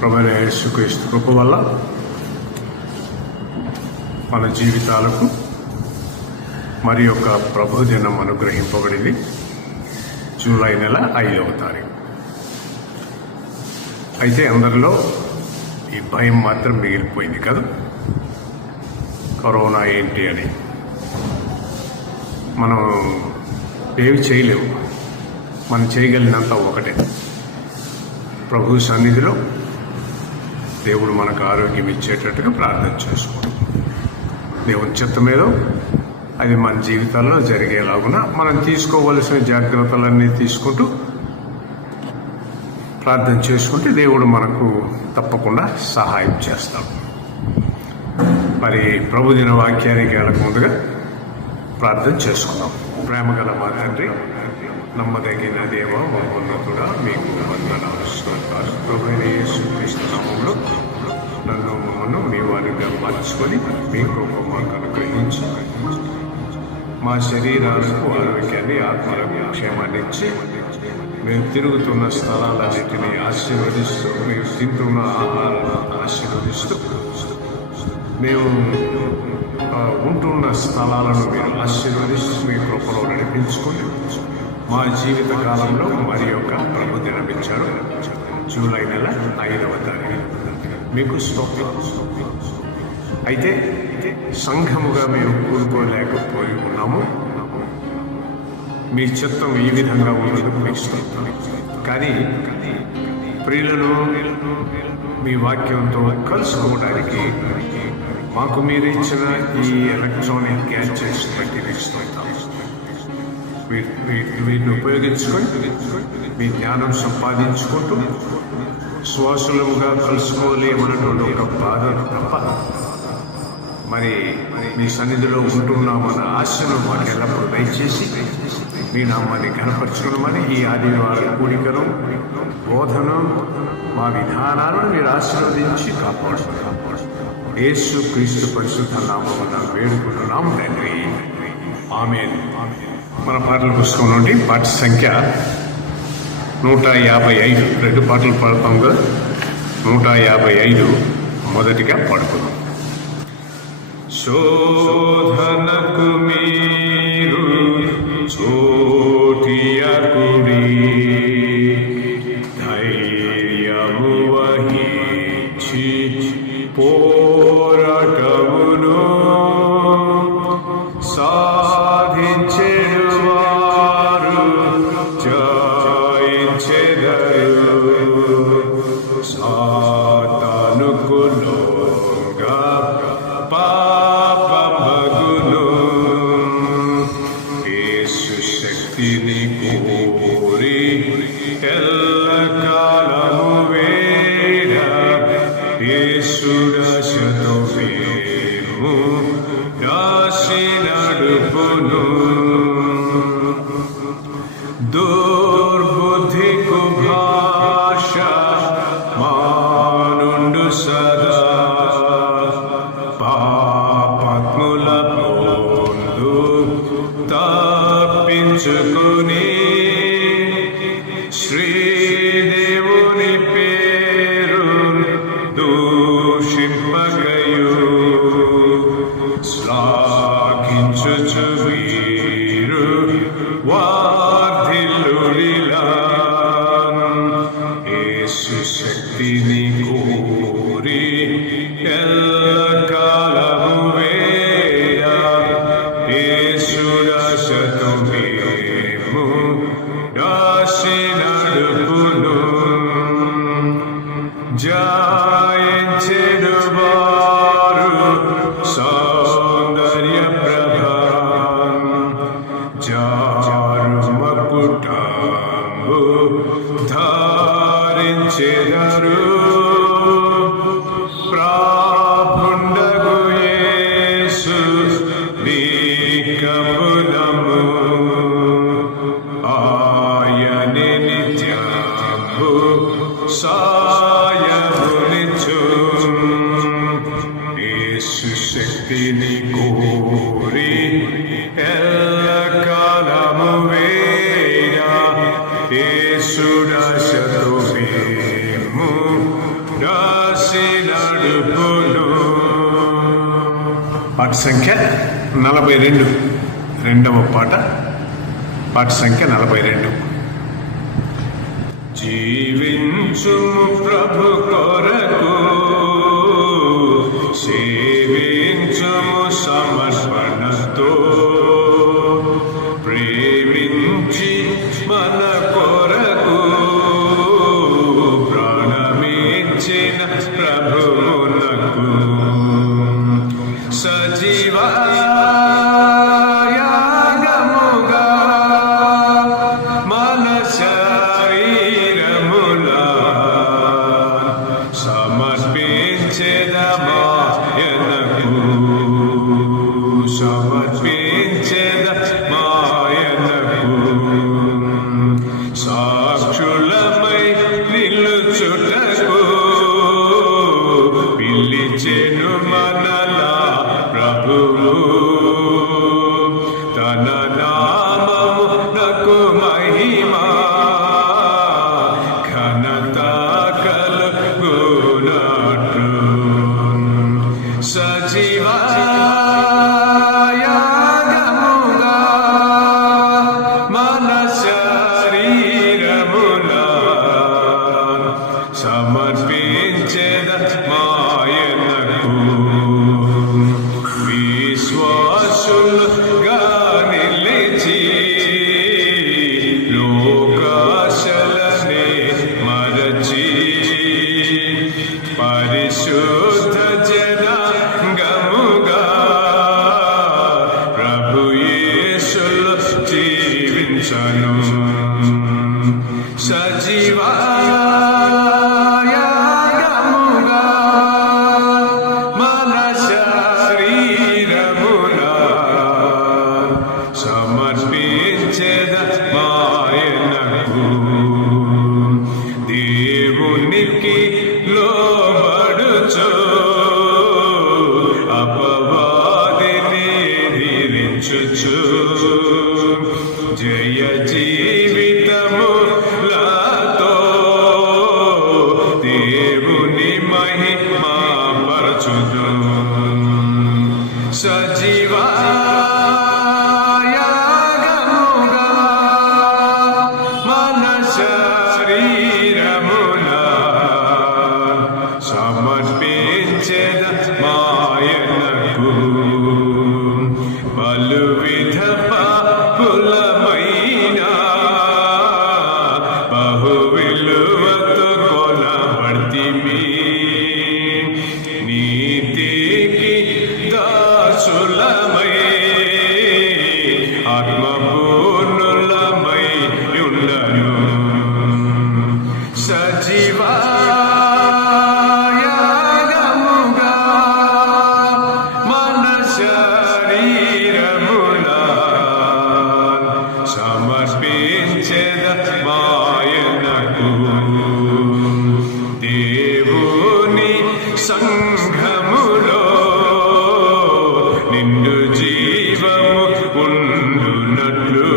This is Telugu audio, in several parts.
ప్రభువైన యేసుక్రీస్తు కృప వల్ల మన జీవితాలకు మరి యొక్క ప్రభుదినం అనుగ్రహింపబడింది. జూలై నెల 5వ తారీఖు. అయితే అందరిలో ఈ భయం మాత్రం మిగిలిపోయింది కదా, కరోనా ఏంటి అని. మనం ఏమి చేయలేము, మనం చేయగలిగినంత ఒకటే, ప్రభు సన్నిధిలో దేవుడు మనకు ఆరోగ్యం ఇచ్చేటట్టుగా ప్రార్థన చేసుకోవడం. దేవుని చిత్తమేదో అది మన జీవితాల్లో జరిగేలాగున మనం తీసుకోవలసిన జాగ్రత్తలన్నీ తీసుకుంటూ ప్రార్థన చేసుకుంటే దేవుడు మనకు తప్పకుండా సహాయం చేస్తాడు. మరి ప్రభుదిన వాక్యానికి వెళ్ళక ముందుగా ప్రార్థన చేసుకుందాం. ప్రేమగల మా తండ్రి, నమ్మదగిన దేవ, మహోన్నతుడా, మీకు వందనాలు, స్తోత్రాలు. ప్రభువైన యేసుక్రీస్తు నామములో నన్ను మమ్మల్ని మీ వారిగా మార్చుకొని మీ కృప మాకు అనుగ్రహించి మా శరీరాలకు ఆరోగ్యాన్ని, ఆత్మలకు క్షేమాన్ని ఇచ్చి మేము తిరుగుతున్న స్థలాలన్నింటినీ ఆశీర్వదిస్తూ, మేము తింటున్న ఆహారాన్ని ఆశీర్వదిస్తూ, మేము ఉంటున్న స్థలాలను మీరు ఆశీర్వదిస్తూ మీ కృపలో నడిపించుకొని మా జీవిత కాలంలో మరి యొక్క ప్రభుదినం ఇచ్చారు. జూలై నెల 5వ తారీఖు. మీకు స్తోత్రం. అయితే సంఘముగా మేము కూడుకోలేకపోయి ఉన్నాము. మీ చిత్తం ఈ విధంగా ఉన్నందుకు మీకు స్తోత్రం. కానీ ప్రియులను మీ వాక్యంతో కలుసుకోవడానికి మాకు మీరు ఇచ్చిన ఈ ఎలక్ట్రానిక్ గ్యాడ్జెట్స్ బట్టి మీకు స్తోత్రం. వీటిని ఉపయోగించుకొని మీ జ్ఞానం సంపాదించుకుంటూ శ్వాసులముగా కలుసుకోలేమన్నటువంటి ఒక బాధను తప్ప మరి మీ సన్నిధిలో ఉంటున్నామన్న ఆశను మాకు ఎల్లప్పుడూ దయచేసి మీ నామాన్ని కనపరచుకున్నామని ఈ ఆదివారం కూడికను, బోధను, మా విధానాలను మీరు ఆశీర్వదించి కాపాడుతున్నాం. యేసుక్రీస్తు పరిశుద్ధ నామమున వేడుకుంటున్నాం తండ్రి, ఆమేన్. మన పాటల పుస్తకం నుండి పాట సంఖ్య 155. 2 పాటలు పాడతాం కదా, 155 మొదటిగా పాడుకుందాం. శోధనకు మీరు చోటియకుడి, ధైర్యము వహించి పోరాటమును సాధించేవారు జయించెదరు. సాతానుకు లోగా పాపమగును, యేసు శక్తిని కోరి ఎల్లకాలము వేడ, యేసుడశతో మేము రాసి నడుపును. దుర్బుద్ధికు భాష మానుండు సదా, పాపాత్ముల పొందు తప్పించుకుని, శ్రీదేవుని పేరు దూషింపగయు, శ్లాఘించుచు వీరు వార్ధిల్లుడిలా, యేసు శక్తిని కోరి ఎల్లకాలము వేడ, యేసుడశతో మేము రాసి నడుపును. జయించెడు వారు సౌందర్య ప్రభాం, జారు మకుటంబు ధారించెదరు. ప్రాపుండగు యేసు నీకమునము, ఆయని నిత్యము సాయమునిచ్చు, యేసు శక్తిని కోరి ఎల్లకాలము వేడ, యేసుడశతో మేము పాట సంఖ్య 42, రెండవ పాట సంఖ్య 42. జీవించు ప్రభు కొరకు సేవించుము సమర్పణతో, ప్రేమించి మన కొరకు ప్రాణమిచ్చిన ప్రభువునకు సజీవయాగముగా మన శరీరములా సమర్పించెదమాయనకు సాక్షులమై నిలుచుటకు పిలిచెను మనలా ప్రభువు. తన నామమునకు మహిమా ఘనత కలుగునట్లు సజీవయాగముగా మన శరీరములా సమర్పించెదమాయనకు విశ్వాసులుగా నిలిచి లోకాశలనే మరచి పరిశుద్ధ జనాంగముగా ప్రభు యేసులో జీవించను. సజీవయాగముగా మన శరీరములా సమర్పించెదమాయనకు దేవునికి లోబడుచు అపవాదిని ఎదిరించుచు జయ జీవితములతో దేవుని మహిమపరచుదు. సజీవయాగముగా మన శరీరములా సమర్పించెదమాయనకు పలు విధ పాపులమైన బహు విలువతో కొనబడితిమి. నీతికి దాసులమై ఆత్మపూర్ణులమై ఉండను. సజీవయాగముగా మన శరీరములా సమర్పించెదమాయనకు దేవుని సంఘములో నిండు జీవము ఉండునట్లు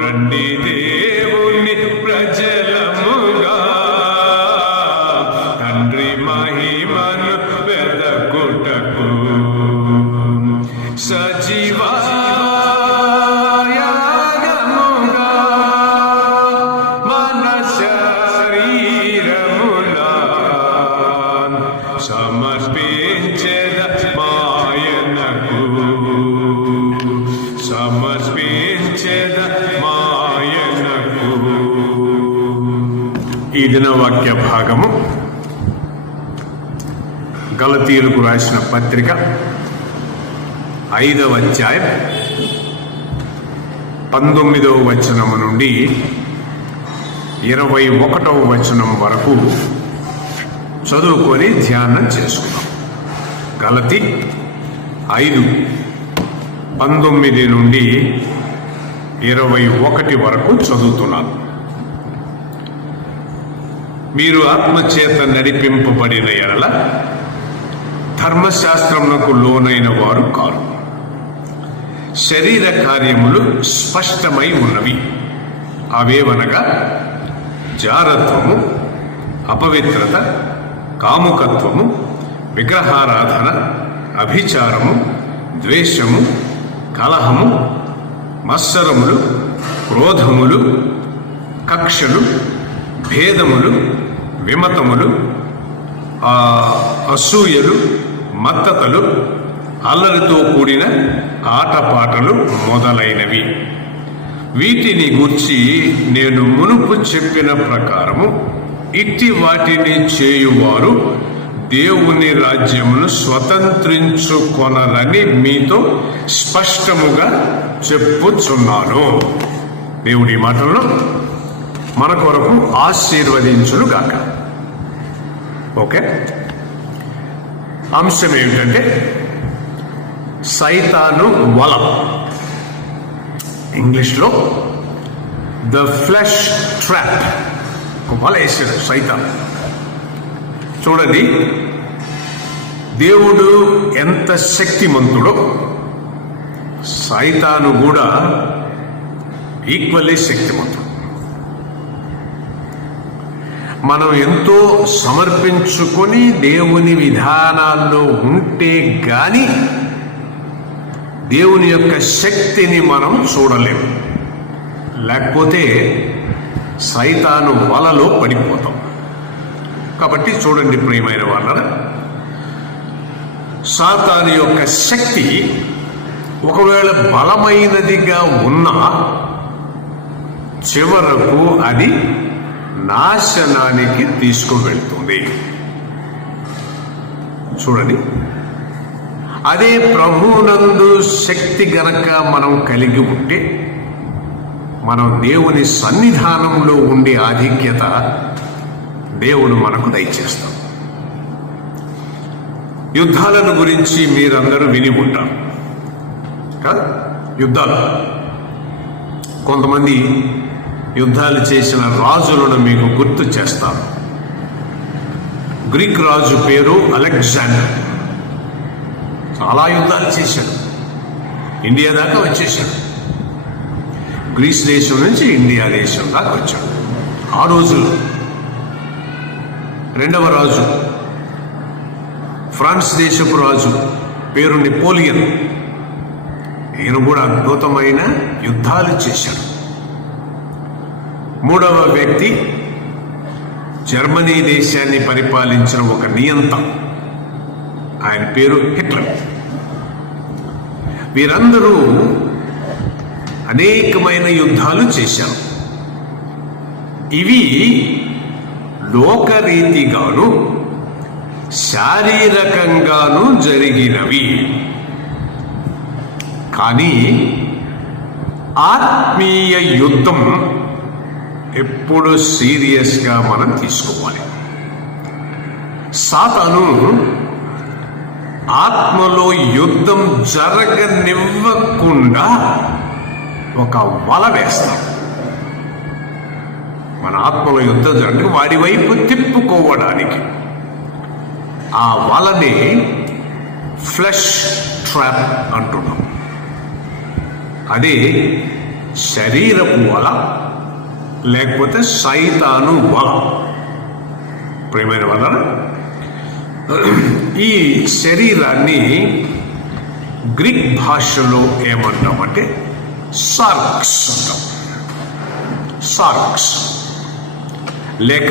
రండి దేవుని ప్రజలముగా తండ్రి మహిమను వెదకుటకు. సజీవయాగముగా మన శరీరములా సమర్పించెదమాయనకు ఈ దిన వాక్య భాగము గలతీయులకు రాసిన పత్రిక 5వ అధ్యాయం 19వ వచనము నుండి 21వ వచనం వరకు చదువుకొని ధ్యానం చేసుకున్నాం. గలతీ 5:19 నుండి 21 వరకు చదువుతున్నాను. మీరు ఆత్మచేత నడిపింపబడిన ఎడల ధర్మశాస్త్రమునకు లోనైన వారు కారు. శరీర కార్యములు స్పష్టమై ఉన్నవి. అవేవనగా జారత్వము, అపవిత్రత, కాముకత్వము, విగ్రహారాధన, అభిచారము, ద్వేషము, కలహము, మత్సరములు, క్రోధములు, కక్షలు, భేదములు, విమతములు, అసూయలు, మత్తతలు, అల్లరితో కూడిన ఆటపాటలు మొదలైనవి. వీటిని గూర్చి నేను మునుపు చెప్పిన ప్రకారము ఇట్టి వాటిని చేయువారు దేవుని రాజ్యమును స్వతంత్రించుకొనరని మీతో స్పష్టముగా చెప్పుచున్నాను. దేవుడి మాటలను మన కొరకు ఆశీర్వదించునుగాక. ఓకే, అంశం ఏమిటంటే సైతాను వల. ఇంగ్లీష్లో ద ఫ్లెష్ ట్రాప్. వల వేసాడు సైతాన్. చూడండి, దేవుడు ఎంత శక్తిమంతుడో సైతాను కూడా ఈక్వల్లీ శక్తిమంతుడు. మనం ఎంతో సమర్పించుకొని దేవుని విధానాల్లో ఉంటే గాని దేవుని యొక్క శక్తిని మనం చూడలేము. లేకపోతే సైతాను వలలో పడిపోతాం. కాబట్టి చూడండి ప్రియమైన వాళ్ళ, సాతాను యొక్క శక్తి ఒకవేళ బలమైనదిగా ఉన్నా చివరకు అది నాశనానికి తీసుకువెళ్తుంది. చూడండి, అదే ప్రభువునందు శక్తి గనక మనం కలిగి ఉంటే మనం దేవుని సన్నిధానంలో ఉండే ఆధిక్యత దేవుడు మనకు దయచేస్తాం. యుద్ధాలను గురించి మీరందరూ విని ఉంటారు కదా. యుద్ధాలు, కొంతమంది యుద్ధాలు చేసిన రాజులను మీకు గుర్తు చేస్తారు. గ్రీక్ రాజు పేరు అలెగ్జాండర్. చాలా యుద్ధాలు చేశాడు, ఇండియా దాకా వచ్చేసాడు. గ్రీస్ దేశం నుంచి ఇండియా దేశం దాకా వచ్చాడు ఆ రోజుల్లో. రెండవ రాజు ఫ్రాన్స్ దేశపు రాజు పేరు నెపోలియన్. ఈయన కూడా అద్భుతమైన యుద్ధాలు చేశాడు. మూడవ వ్యక్తి జర్మనీ దేశాన్ని పరిపాలించిన ఒక నియంత, ఆయన పేరు హిట్లర్. వీరందరూ అనేకమైన యుద్ధాలు చేశారు. ఇవి లోకరీతిగాను శారీరకంగాను జరిగినవి. కానీ ఆత్మీయ యుద్ధం ఎప్పుడు సీరియస్గా మనం తీసుకోవాలి. సాతాను ఆత్మలో యుద్ధం జరగనివ్వకుండా ఒక వల వేస్తాడు. మన ఆత్మలో యుద్ధం జరగ వాడి వైపు తిప్పుకోవడానికి ఆ వలని ఫ్లెష్ ట్రాప్ అంటున్నాం. అదే శరీరపు వల, లేకపోతే సైతాను వల. ప్రియమైన వల, ఈ శరీరాన్ని గ్రీక్ భాషలో ఏమంటామంటే సార్క్స్ అంటాం. సార్క్స్ లేక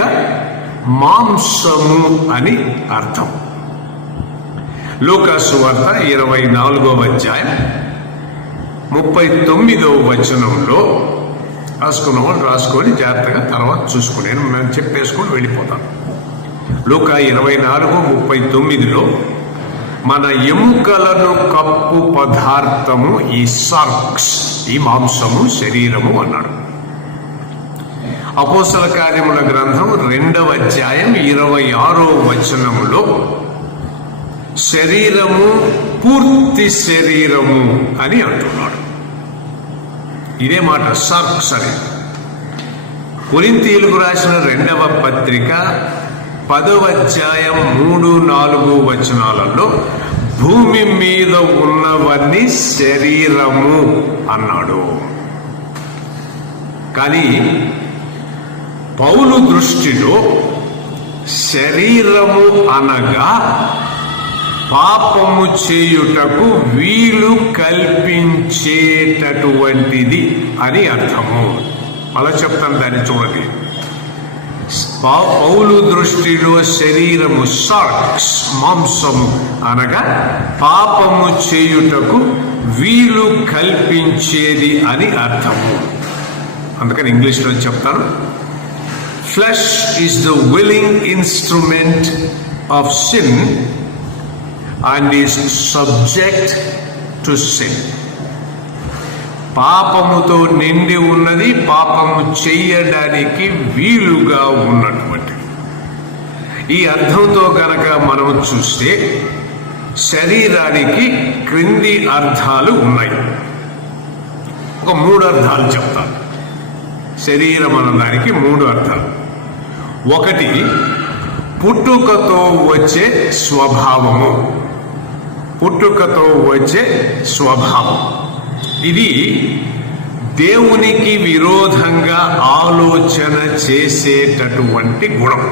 మాంసము అని అర్థం. లూకాసు వార్త 24వ అధ్యాయం 39వ వచనంలో రాసుకున్న వాళ్ళు రాసుకొని జాగ్రత్తగా తర్వాత చూసుకుని మేము చెప్పేసుకొని వెళ్ళిపోతాం. లూకా 24:39లో మన ఎముకలను కప్పు పదార్థము ఈ సార్క్స్, ఈ మాంసము, శరీరము అన్నాడు. అపోస్తల కార్యముల గ్రంథం 2వ అధ్యాయం 26వ వచనములో శరీరము, పూర్తి శరీరము అని అంటున్నాడు. ఇదే మాట సార్క్స్ అని. కొరింథీయులకు రాసిన 2వ పత్రిక 10వ అధ్యాయం 3-4 వచనాలలో భూమి మీద ఉన్నవన్నీ శరీరము అన్నాడు. కానీ పౌలు దృష్టిలో శరీరము అనగా పాపము చేయుటకు వీలు కల్పించేటటువంటిది అని అర్థము. అలా చెప్తాను, దాన్ని చూడండి. పౌలు దృష్టిలో శరీరము సార్క్స్, మాంసము అనగా పాపము చేయుటకు వీలు కల్పించేది అని అర్థము. అందుకని ఇంగ్లీష్లో చెప్తాను. Flesh is the willing instrument of sin and is subject to sin. పాపముతో నిండి ఉన్నది, పాపము చెయ్యడానికి వీలుగా ఉన్నటువంటి. ఈ అర్థంతో కనుక మనం చూస్తే శరీరానికి క్రింది అర్థాలు ఉన్నాయి. ఒక 3 అర్థాలు చెప్తాను. శరీరం అన్నదానికి 3 అర్థాలు. ఒకటి, పుట్టుకతో వచ్చే స్వభావము. పుట్టుకతో వచ్చే స్వభావం ఇది దేవునికి విరోధంగా ఆలోచన చేసేటటువంటి గుణం.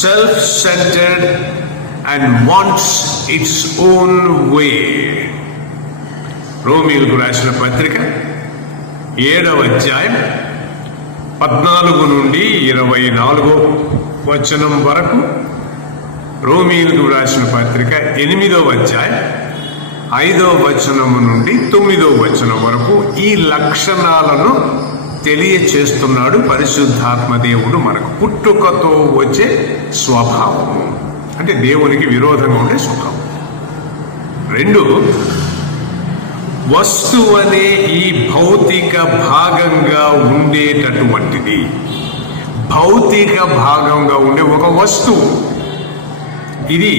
Self centred and wants its own way. రోమీయులకు రాసిన పత్రిక 7వ అధ్యాయం 14 నుండి 24వ వచనం వరకు, రోమీయులకు రాసిన పత్రిక 8వ అధ్యాయం 5వ వచనము నుండి 9వ వచనం వరకు ఈ లక్షణాలను తెలియచేస్తున్నాడు పరిశుద్ధాత్మ దేవుడు మనకు. పుట్టుకతో వచ్చే స్వభావము అంటే దేవునికి విరోధంగా ఉండే స్వభావం. 2, వస్తువు అనే ఈ భౌతిక భాగంగా ఉండేటటువంటిది. భౌతిక భాగంగా ఉండే ఒక వస్తువు ఇది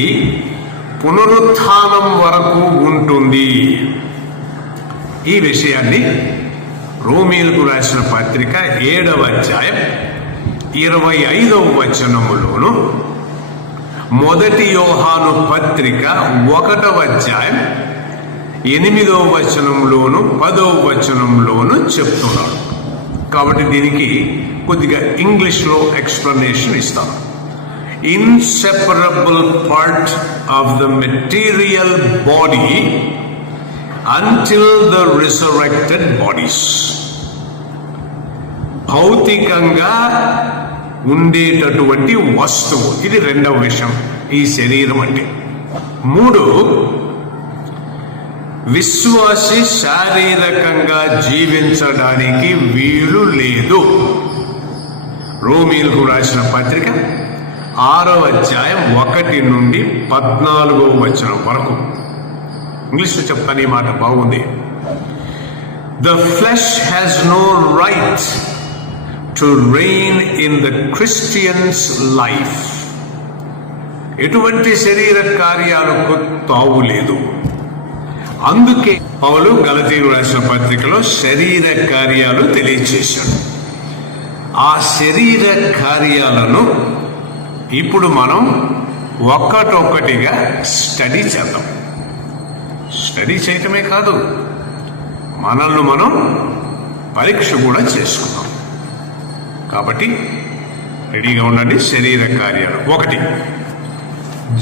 పునరుత్థానం వరకు ఉంటుంది. ఈ విషయాన్ని రోమీయులకు రాసిన పత్రిక 7వ అధ్యాయం 25వ వచనములోను, 1 యోహాను పత్రిక 1వ అధ్యాయం 8వ వచనంలోను 10వ వచనంలోను చెప్తున్నాడు. కాబట్టి దీనికి కొద్దిగా ఇంగ్లీష్లో ఎక్స్ప్లెనేషన్ ఇస్తాను. Inseparable part of the material body until the resurrected bodies. భౌతికంగా ఉండేటటువంటి వస్తువు ఇది 2వ విషయం ఈ శరీరం అంటే. 3, విశ్వాసి శారీరకంగా జీవించడానికి వీలు లేదు. రోమీయులకు రాసిన పత్రిక 6వ అధ్యాయం 1 నుండి 14వ వచనం వరకు. ఇంగ్లీష్లో చెప్తాను, ఈ మాట బాగుంది. The flesh has no right to reign in the Christian's life. ఎటువంటి శరీర కార్యాలకు తావు లేదు. అందుకే పౌలు గలతీయులకు రాసిన పత్రికలో శరీర కార్యాలు తెలియచేశాడు. ఆ శరీర కార్యాలను ఇప్పుడు మనం ఒక్కటొక్కటిగా స్టడీ చేద్దాం. స్టడీ చేయటమే కాదు, మనల్ని మనం పరీక్ష కూడా చేసుకుందాం. కాబట్టి రెడీగా ఉండండి. శరీర కార్యాలు. 1,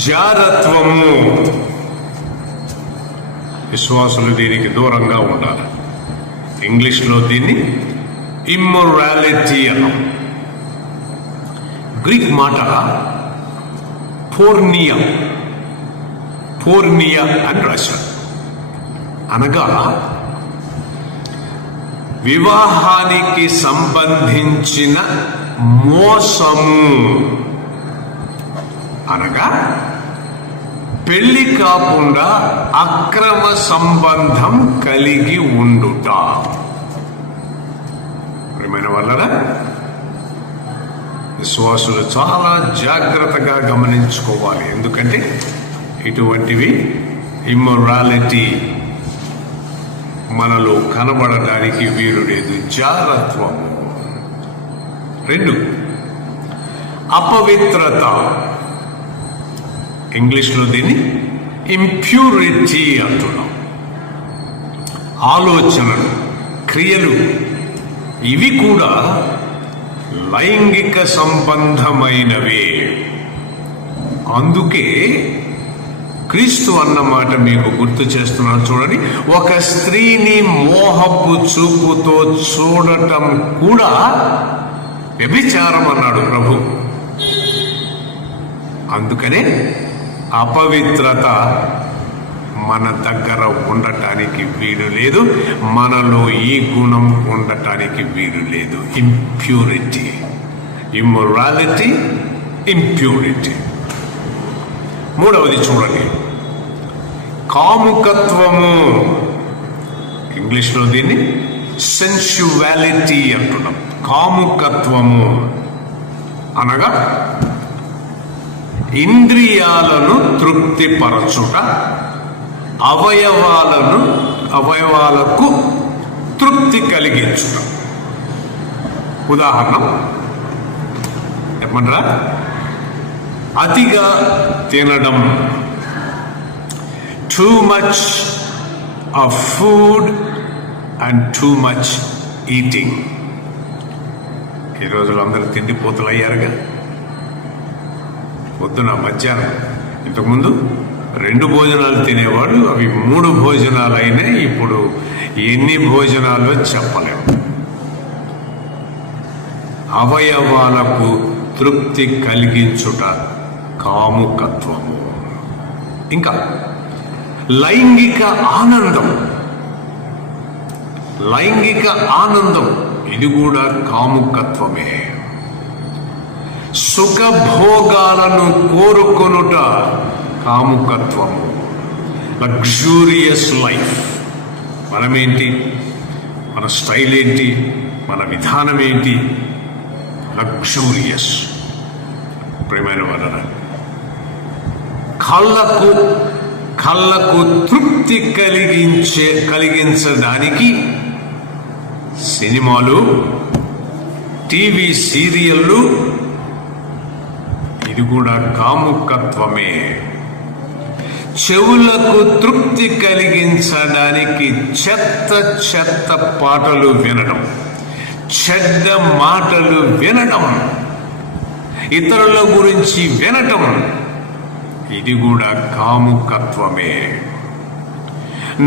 జారత్వము. విశ్వాసులు దీనికి దూరంగా ఉండాలి. ఇంగ్లీష్లో దీన్ని ఇమ్మొరాలిటీ అన్నాం. గ్రీక్ మాట పోర్నియా అని రాశారు. అనగా వివాహానికి సంబంధించిన మోసము. అనగా పెళ్లి కాకుండా అక్రమ సంబంధం కలిగి ఉండుట. ప్రియమైన వాళ్ళరా, విశ్వాసులు చాలా జాగ్రత్తగా గమనించుకోవాలి. ఎందుకంటే ఇటువంటివి ఇమ్మొరాలిటీ మనలో కనబడడానికి వీలు లేదు. జారత్వం. 2, అపవిత్రత. ఇంగ్లీష్లో దీన్ని ఇంప్యూరిటీ అంటున్నాం. ఆలోచనలు, క్రియలు ఇవి కూడా లైంగిక సంబంధమైనవే. అందుకే క్రీస్తు అన్న మాట మీకు గుర్తు చేస్తున్నాను చూడండి. ఒక స్త్రీని మోహపు చూపుతో చూడటం కూడా వ్యభిచారం అన్నాడు ప్రభు. అందుకనే అపవిత్రత మన దగ్గర ఉండటానికి వీలు లేదు, మనలో ఈ గుణం ఉండటానికి వీలు లేదు. Impurity, immorality, impurity. మూడవది చూడండి, కాముకత్వము. ఇంగ్లీష్లో దీన్ని సెన్సువాలిటీ అంటున్నాం. కాముకత్వము అనగా ఇంద్రియాలను తృప్తిపరచుట, అవయవాలకు తృప్తి కలిగించుట. ఉదాహరణ చెప్పమంటారా? అతిగా తినడం, too much of food and too much eating. ఈ రోజులు అందరూ తిండిపోతులు అయ్యారుగా. పొద్దున, మధ్యాహ్నం, ఇంతకుముందు 2 భోజనాలు తినేవాడు, అవి 3 భోజనాలు అయినాయి. ఇప్పుడు ఎన్ని భోజనాలు చెప్పలేము. అవయవాలకు తృప్తి కలిగించుట కాముకత్వము. ఇంకా లైంగిక ఆనందం. ఇది కూడా కాముకత్వమే. సుఖభోగాలను కోరుకొనుట కాముకత్వము. Luxurious life. మనమేంటి, మన స్టైల్ ఏంటి, మన విధానం ఏంటి? లగ్జూరియస్. ప్రియమైన వలన కళ్ళకు తృప్తి కలిగించడానికి సినిమాలు, టీవీ సీరియళ్ళు, ఇది కూడా కాముకత్వమే. చెవులకు తృప్తి కలిగించడానికి చెత్త పాటలు వినడం, చెడ్డ మాటలు వినడం, ఇతరుల గురించి వినటం, ఇది కూడా కాముకత్వమే.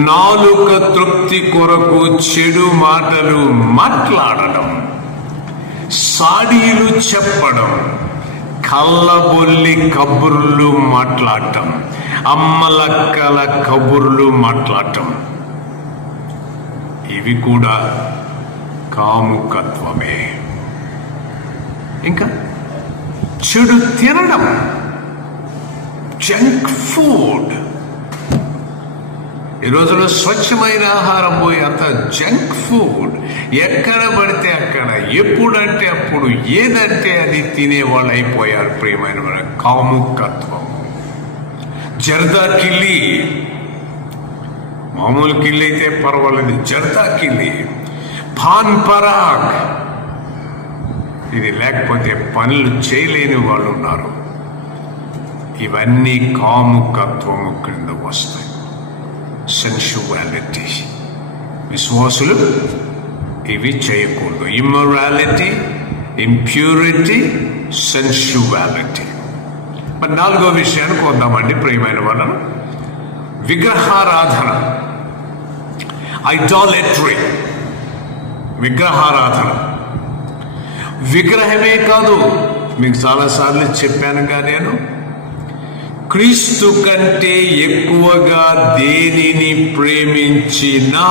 నాలుక తృప్తి కొరకు చెడు మాటలు మాట్లాడడం, సాడీలు చెప్పడం, కళ్ళబొల్లి కబుర్లు మాట్లాడటం, అమ్మలక్కల కబుర్లు మాట్లాడటం, ఇవి కూడా కాముకత్వమే. ఇంకా చెడు తినడం, జంక్ ఫుడ్. ఈ రోజుల్లో స్వచ్ఛమైన ఆహారం పోయి అంత జంక్ ఫుడ్. ఎక్కడ పడితే అక్కడ, ఎప్పుడంటే అప్పుడు, ఏదంటే అది తినేవాళ్ళు అయిపోయారు. ప్రియమైన కాముకత్వం. జర్దా కిల్లి, మామూలు కిల్లి అయితే పర్వాలేదు, జర్దా కిల్లి, పాన్ పరాగ్, ఇది లేకపోతే పనులు చేయలేని వాళ్ళు ఉన్నారు. ఇవన్నీ కాముకత్వము క్రింద వస్తాయి. సెన్సువాలిటీ. విశ్వాసులు ఇవి చేయకూడదు. Immorality, impurity, sensuality. మరి 4వ విషయానికి వద్దామండి ప్రియమైన వాళ్ళను. విగ్రహారాధన, ఐడాలట్రీ. విగ్రహారాధన. విగ్రహమే కాదు, మీకు చాలాసార్లు చెప్పానుగా నేను, క్రీస్తు కంటే ఎక్కువగా దేనిని ప్రేమించినా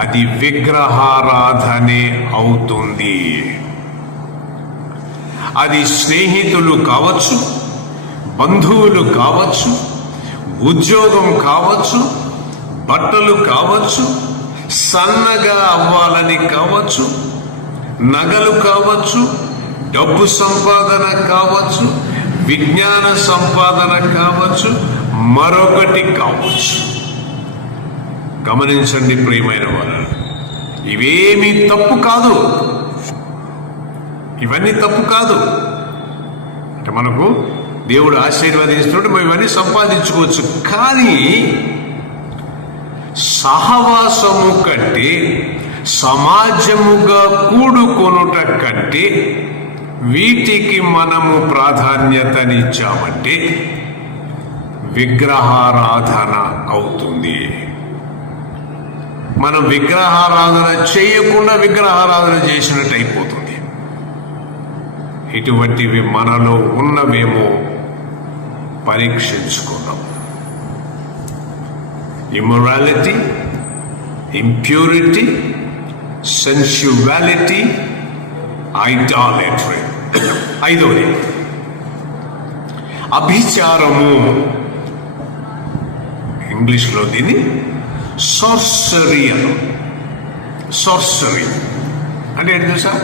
అది విగ్రహారాధనే అవుతుంది. అది స్నేహితులు కావచ్చు, బంధువులు కావచ్చు, ఉద్యోగం కావచ్చు, బట్టలు కావచ్చు, సన్నగా అవ్వాలని కావచ్చు, నగలు కావచ్చు, డబ్బు సంపాదన కావచ్చు, విజ్ఞాన సంపాదన కావచ్చు, మరొకటి కావచ్చు. గమనించండి ప్రియమైన వారు, ఇవేమీ తప్పు కాదు. ఇవన్నీ తప్పు కాదు. అంటే మనకు దేవుడు ఆశీర్వదిస్తుంటే మనం ఇవన్నీ సంపాదించుకోవచ్చు. కానీ సహవాసము కంటే, సమాజముగా కూడుకొనుట కంటే వీటికి మనము ప్రాధాన్యతనిచ్చామంటే విగ్రహారాధన అవుతుంది. మనం విగ్రహారాధన చేయకుండా విగ్రహారాధన చేసినట్టు అయిపోతుంది. ఇటువంటివి మనలో ఉన్నవేమో పరీక్షించుకుందాం. Immorality, impurity, sensuality, idolatry. ఐదవది అభిచారము. ఇంగ్లీష్లో దీన్ని సార్సరీ అను. సార్సరీ అంటే ఏంటి తెలుసా?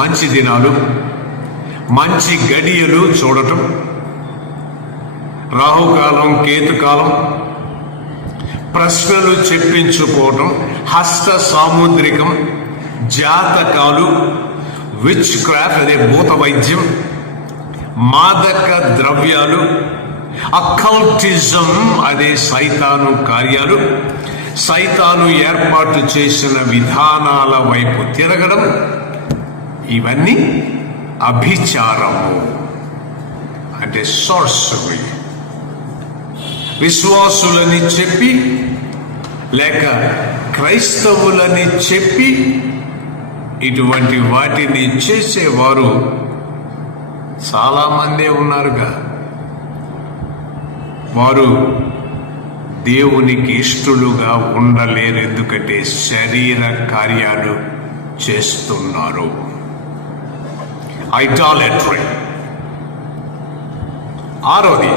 మంచి దినాలు, మంచి గడియలు చూడటం, రాహుకాలం, కేతుకాలం, ప్రశ్నలు చెప్పించుకోవటం, హస్త సాముద్రికం, జాతకాలు, విచ్ క్రాఫ్ట్ అదే భూత వైద్యం, మాదక ద్రవ్యాలు, అకౌల్టిజం అదే సైతాను కార్యాలు, సైతాను ఏర్పాటు చేసిన విధానాల వైపు తిరగడం, ఇవన్నీ అభిచారము అంటే సార్సరీ. విశ్వాసులని చెప్పి లేక క్రైస్తవులని చెప్పి ఇటువంటి వాటిని చేసేవారు చాలామందే ఉన్నారుగా. వారు దేవునికి ఇష్టలుగా ఉండలేరు, ఎందుకంటే శరీర కార్యాలు చేస్తున్నారు. ఐడాలట్రీ. ఆరోది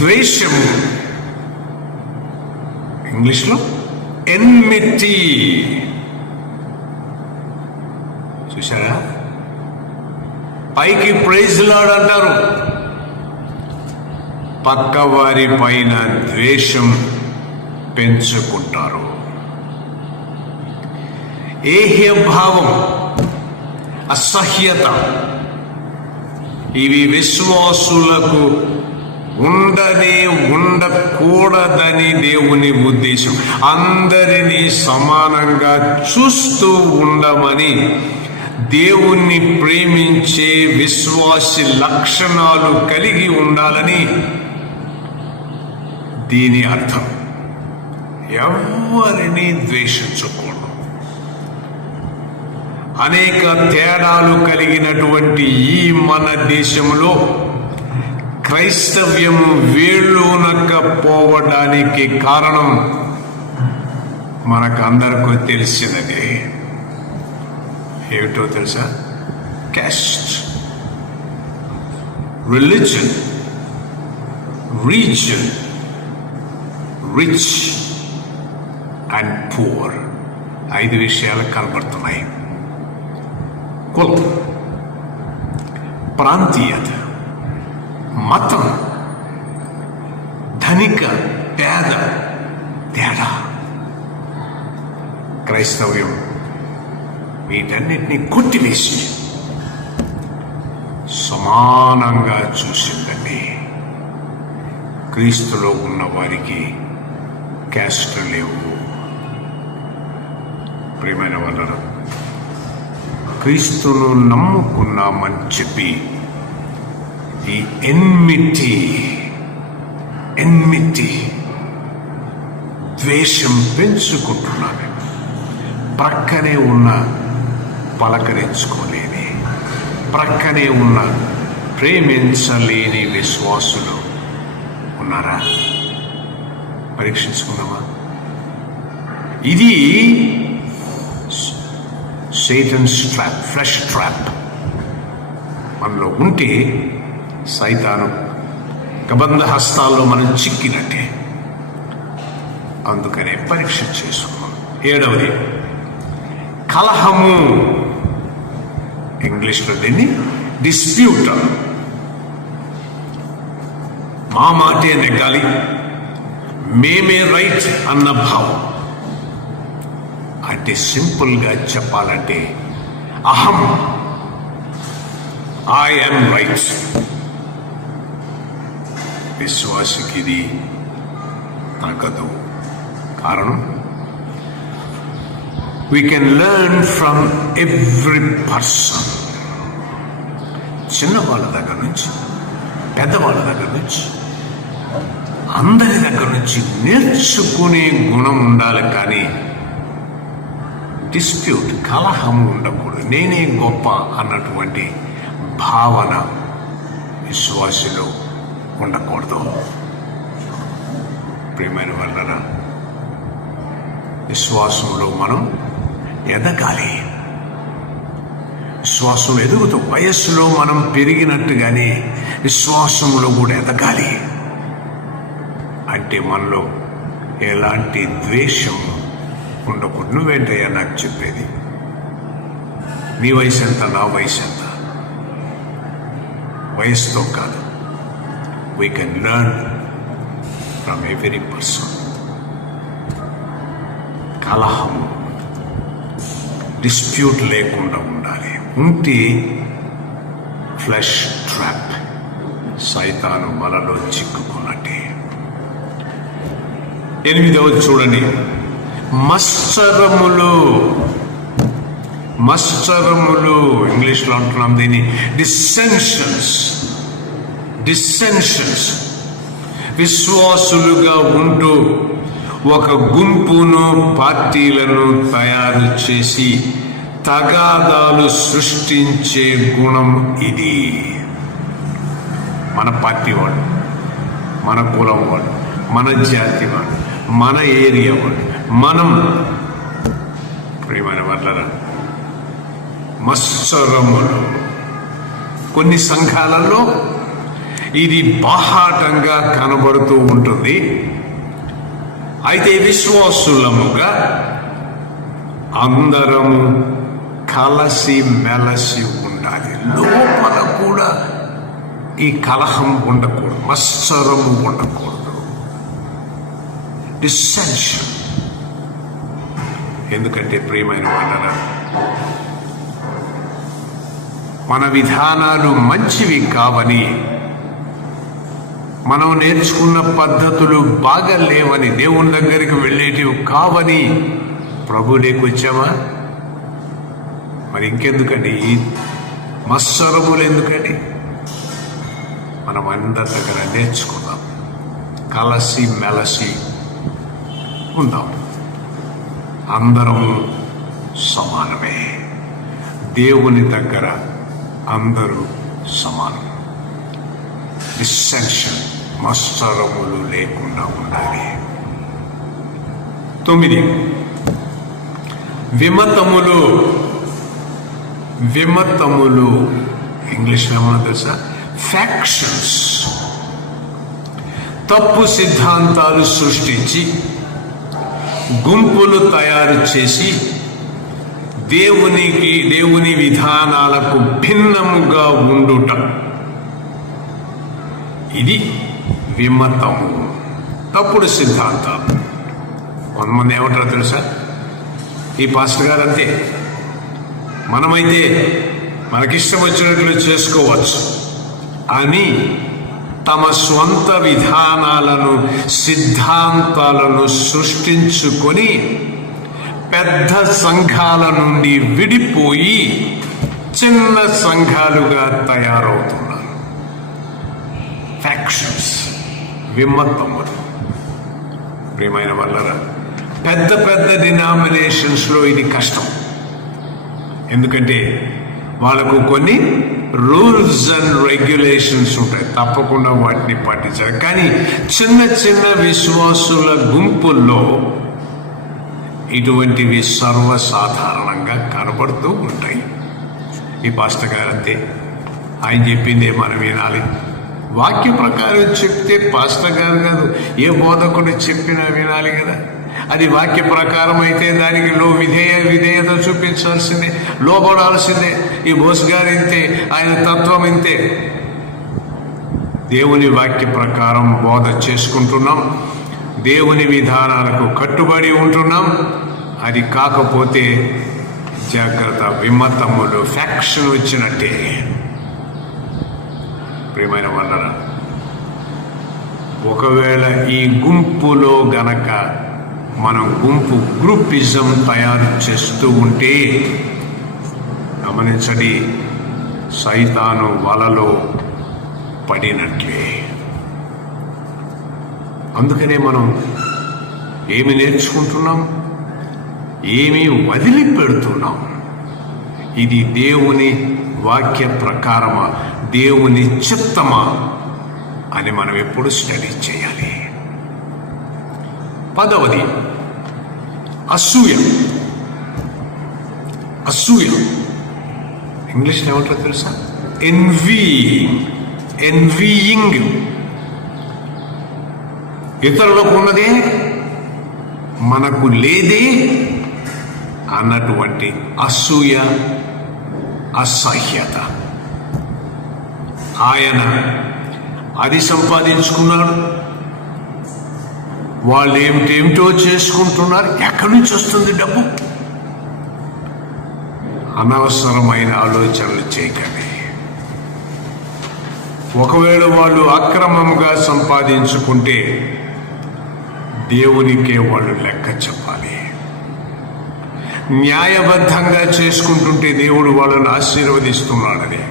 ద్వేషము. ఇంగ్లీష్లో ఎన్మిటీ. చూసారా? పైకి ప్రైజ్ లార్డ్ అంటారు, పక్క వారి పైన ద్వేషం పెంచుకుంటారు. ఏహ్యభావం, అసహ్యత, ఇవి విశ్వాసులకు ఉండకూడదని దేవుని ఉద్దేశం. అందరినీ సమానంగా చూస్తూ ఉండమని, దేవుణ్ణి ప్రేమించే విశ్వాసి లక్షణాలు కలిగి ఉండాలని దీని అర్థం. ఎవరిని ద్వేషించకూడదు. అనేక తేడాలు కలిగినటువంటి ఈ మన దేశంలో క్రైస్తవ్యము వేళ్ళూనకపోవడానికి కారణం మనకందరికీ తెలిసినదే. ఏమిటో తెలుసా? Caste, religion, reason, rich and poor. 5 విషయాలు కనబడుతున్నాయి. కులం, ప్రాంతీయత, మతం, ధనిక, పేద, తేడా. క్రైస్తవ్యం వీటన్నిటినీ కొట్టివేసి సమానంగా చూసిందండి. క్రీస్తులో ఉన్న వారికి క్యాస్ట్ లేవు. ప్రియమైన వాళ్ళను, క్రీస్తును నమ్ముకున్నామని చెప్పి ఈ ఎన్మిటీ ద్వేషం పెంచుకుంటున్నాను. ప్రక్కనే ఉన్న పలకరించుకోలేని, ప్రక్కనే ఉన్న ప్రేమించలేని విశ్వాసులు ఉన్నారా? పరీక్షించుకుందామా? ఇది సేటన్స్ ట్రాప్, ఫ్లెష్ ట్రాప్. మనలో ఉంటే సైతాను కబంధ హస్తాల్లో మనం చిక్కినట్టే. అందుకనే పరీక్ష చేసుకోవాలి. 7వది కలహము. ఇంగ్లీష్లో దీన్ని డిస్ప్యూట్. మా మాటే నెగ్గాలి, మేమే రైట్ అన్న భావం. అంటే సింపుల్గా చెప్పాలంటే అహం, ఐ యామ్ రైట్. విశ్వాసికి ఇది తగ్గదు. కారణం we can learn from every person. చిన్నవాళ్ళ దగ్గర నుంచి పెద్దవాళ్ళ దగ్గర నుంచి అందరి దగ్గర నుంచి నేర్చుకునే గుణం ఉండాలి. కానీ డిస్ప్యూట్, కలహం ఉండకూడదు. నేనే గొప్ప అన్నటువంటి భావన విశ్వాసులో ఉండకూడదు. ప్రియమైన వాళ్ళరా, విశ్వాసంలో మనం ఎదగాలి. విశ్వాసం ఎదుగుతాం. వయస్సులో మనం పెరిగినట్టుగానే విశ్వాసంలో కూడా ఎదగాలి. అంటే మనలో ఎలాంటి ద్వేషం ఉండకూడదు. నువ్వేంటయ్యా నాకు చెప్పేది? నీ వయసు ఎంత, నా వయసు ఎంత? వయసుతో కాదు. We can learn from every person. కలహము, డిస్ప్యూట్ లేకుండా ఉండాలి. ఉంటే ఫ్లెష్ ట్రాప్, సైతాను వలలో చిక్కుకున్నట్టే. 8వ చూడండి, మత్సరములు. మత్సరములు ఇంగ్లీష్లో అంటున్నాం దీన్ని డిస్సెన్షన్స్. డిస్సెన్షన్స్. విశ్వాసులుగా ఉంటూ ఒక గుంపును, పార్టీలను తయారు చేసి తగాదాలు సృష్టించే గుణం ఇది. మన పార్టీ వాడు, మన కులం వాడు, మన జాతి వాడు, మన ఏరియా వాడు, మనం ప్రియమైన వాళ్ళరా, మత్సరములు. కొన్ని సంఘాలలో ఇది బాహాటంగా కనబడుతూ ఉంటుంది. అయితే విశ్వాసులముగా అందరము కలసి మెలసి ఉండాలి. లోపల కూడా ఈ కలహం ఉండకూడదు, మత్సరము ఉండకూడదు, డిస్సెన్షన్. ఎందుకంటే ప్రియమైన వాళ్ళరా, మన విధానాలు మంచివి కావని, మనం నేర్చుకున్న పద్ధతులు బాగలేవని, దేవుని దగ్గరికి వెళ్ళేటివి కావని ప్రభువులోకి వచ్చామా? మరి ఇంకెందుకండి ఈ మత్సరములు? ఎందుకండి? మనం అందరి దగ్గర నేర్చుకుందాం, కలసి మెలసి ఉందాం. అందరము సమానమే. దేవుని దగ్గర అందరూ సమానం. డిస్సెన్షన్, మత్సరములు లేకుండా ఉండాలి. 9, విమతములు. విమతములు ఇంగ్లీష్లో ఏమన్నా తెలుసా? ఫ్యాక్షన్స్. తప్పు సిద్ధాంతాలు సృష్టించి గుంపులు తయారు చేసి దేవుని విధానాలకు భిన్నముగా ఉండుట, ఇది విమతము. తప్పుడు సిద్ధాంతాలు. కొంతమంది ఏమంటారో తెలుసా? ఈ పాస్టర్ గారు అంతే, మనమైతే మనకిష్టం వచ్చినట్లు చేసుకోవచ్చు అని తమ స్వంత విధానాలను, సిద్ధాంతాలను సృష్టించుకొని పెద్ద సంఘాల నుండి విడిపోయి చిన్న సంఘాలుగా తయారవుతున్నారు. ఫ్యాక్షన్స్, విమతములు. ప్రియమైన వాళ్ళరా, పెద్ద పెద్ద డినామినేషన్స్లో ఇది కష్టం. ఎందుకంటే వాళ్ళకు కొన్ని రూల్స్ అండ్ రెగ్యులేషన్స్ ఉంటాయి, తప్పకుండా వాటిని పాటించాలి. కానీ చిన్న చిన్న విశ్వాసుల గుంపుల్లో ఇటువంటివి సర్వసాధారణంగా కనబడుతూ ఉంటాయి. ఈ పాస్టర్ గారు అంతే, ఆయన చెప్పిందే మనం వినాలి. వాక్య ప్రకారం చెప్తే పాస్టర్ గారు కాదు, ఏ బోధకుడు చెప్పినా వినాలి కదా. అది వాక్య ప్రకారం అయితే దానికి విధేయత చూపించాల్సిందే, లోబడాల్సిందే. ఈ బోస్ గారు ఇంతే, ఆయన తత్వం ఇంతే. దేవుని వాక్య ప్రకారం బోధ చేసుకుంటున్నాం, దేవుని విధానాలకు కట్టుబడి ఉంటున్నాం. అది కాకపోతే జాగ్రత్త, విమతములు, ఫ్యాక్షన్ వచ్చినట్టే. ప్రియమైన వాళ్ళరా, ఒకవేళ ఈ గుంపులో గనక మనం గ్రూపిజం తయారు చేస్తూ ఉంటే గమనించండి, సైతాను వలలో పడినట్లే. అందుకనే మనం ఏమి నేర్చుకుంటున్నాం, ఏమి వదిలిపెడుతున్నాం? ఇది దేవుని వాక్య ప్రకారమా, దేవుని చిత్తమా అని మనం ఎప్పుడు స్టడీ చేయాలి. 10వది అసూయ. అసూయ ఇంగ్లీష్లో ఏమంటారో తెలుసా? ఎన్వీయింగ్. ఇతరులకు ఉన్నదే మనకు లేదే అన్నటువంటి అసూయ, అసహ్యత. ఆయన అది సంపాదించుకున్నాడు, వాళ్ళు ఏమిటేమిటో చేసుకుంటున్నారు. ఎక్కడి నుంచి వస్తుంది డబ్బు? అనవసరమైన ఆలోచనలు చేయకండి. ఒకవేళ వాళ్ళు అక్రమంగా సంపాదించుకుంటే దేవునికే వాళ్ళు లెక్క చెప్పాలి. న్యాయబద్ధంగా చేసుకుంటుంటే దేవుడు వాళ్ళని ఆశీర్వదిస్తున్నాడని.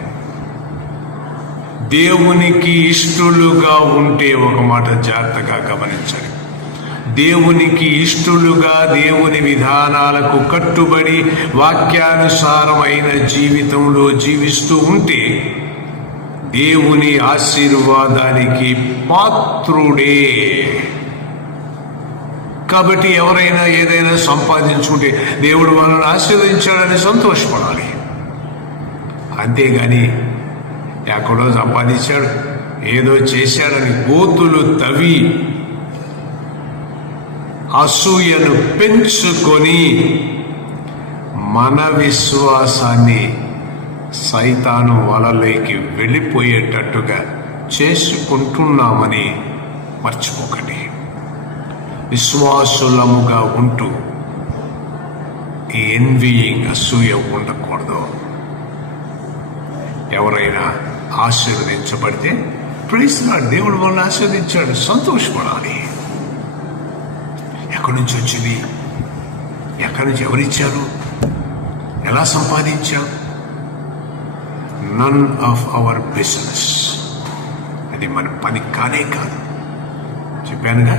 దేవునికి ఇష్టలుగా ఉంటే, ఒక మాట జాగ్రత్తగా గమనించండి, దేవునికి ఇష్టలుగా దేవుని విధానాలకు కట్టుబడి వాక్యానుసారమైన జీవితంలో జీవిస్తూ ఉంటే దేవుని ఆశీర్వాదానికి పాత్రుడే. కాబట్టి ఎవరైనా ఏదైనా సంపాదించుకుంటే దేవుడు వాళ్ళని ఆశీర్వదించాడని సంతోషపడాలి. అంతేగాని ఎక్కడో సంపాదించాడు, ఏదో చేశాడని గోతులు తవ్వి అసూయను పెంచుకొని మన విశ్వాసాన్ని సైతాను వలలోకి వెళ్ళిపోయేటట్టుగా చేసుకుంటున్నామని మర్చిపోకండి. విశ్వాసులముగా ఉంటూ ఈ ఎన్వీయింగ్, అసూయ ఉండకూడదు. ఎవరైనా ఆశీర్వదించబడితే ప్రైజ్ లార్డ్, దేవుడు వాళ్ళని ఆశీర్వదించాడు, సంతోషపడాలి. ఎక్కడి నుంచి వచ్చింది, ఎక్కడి నుంచి ఎవరిచ్చారు, ఎలా సంపాదించాం? None of our business. అది మన పని కానే కాదు. చెప్పానుగా,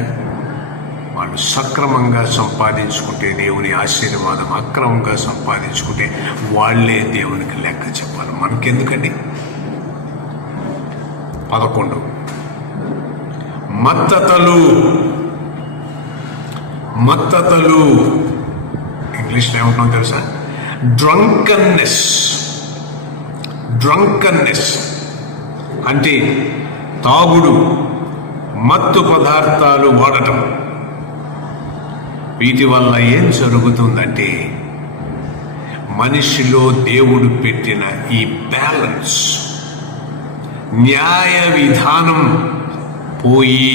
వాళ్ళు సక్రమంగా సంపాదించుకుంటే దేవుని ఆశీర్వాదం, అక్రమంగా సంపాదించుకుంటే వాళ్లే దేవునికి లెక్క చెప్పాలి. మనకెందుకండి? 11 మత్తతలు. ఇంగ్లీష్లో ఏమంటున్నాం తెలుసా? డ్రంకన్నెస్ అంటే తాగుడు, మత్తు పదార్థాలు వాడటం. వీటి వల్ల ఏం జరుగుతుందంటే మనిషిలో దేవుడు పెట్టిన ఈ బ్యాలెన్స్, న్యాయ విధానం పోయి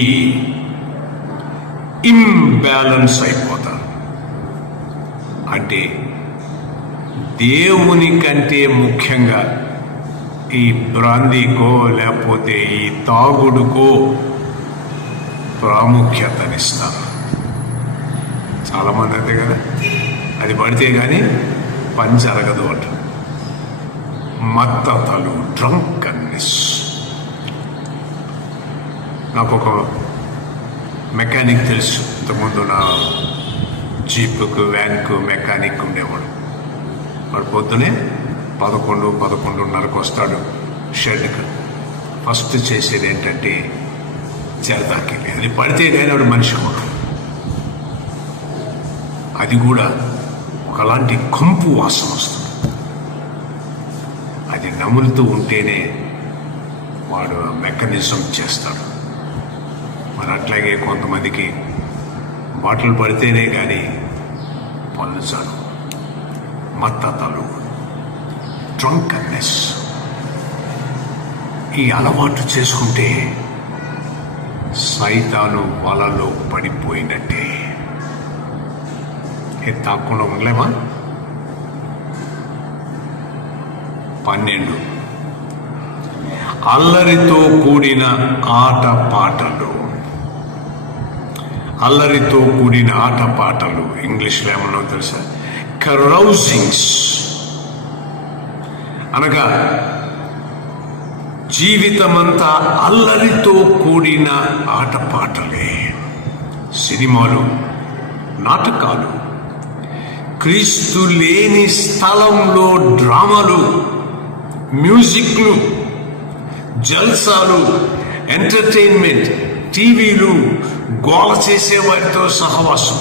ఇంబ్యాలెన్స్ అయిపోతారు. అంటే దేవుని కంటే ముఖ్యంగా ఈ బ్రాందీకో లేకపోతే ఈ తాగుడుకో ప్రాముఖ్యతనిస్తారు. చాలామంది అంతే కదా, అది పడితే కానీ పని జరగదు అంట. మత్తతలు, డ్రంకన్నెస్. నాకు ఒక మెకానిక్ తెలుసు. ఇంతకుముందు నా జీపుకు, వ్యాన్కు మెకానిక్ ఉండేవాడు. వాడు పొద్దునే 11-11:30కు వస్తాడు షెడ్కి. ఫస్ట్ చేసేది ఏంటంటే జరదాకి, అది పడితే కానీ వాడు మనిషి కూడా. అది కూడా ఒకలాంటి కంపు వాసన వస్తుంది. అది నములుతూ ఉంటేనే వాడు మెకానిజం చేస్తాడు. మరి అట్లాగే కొంతమందికి బాటిల్ పడితేనే కానీ పళ్ళు చాలు. మత్తతలు, డ్రంకన్నెస్. ఈ అలవాటు చేసుకుంటే సైతాను వలలో పడిపోయినట్టే. ఇది తాకుండా ఉండలేమా? 12 అల్లరితో కూడిన ఆట పాటలు. అల్లరితో కూడిన ఆటపాటలు, ఇంగ్లీష్లో ఏమన్నా తెలుసా, కరౌజింగ్స్, అనగా జీవితమంతా అల్లరితో కూడిన ఆటపాటలే. సినిమాలు, నాటకాలు, క్రీస్తు లేని స్థలంలో డ్రామాలు, మ్యూజిక్లు, జల్సాలు, ఎంటర్టైన్మెంట్, టీవీలు, గోల చేసే వారితో సహవాసం,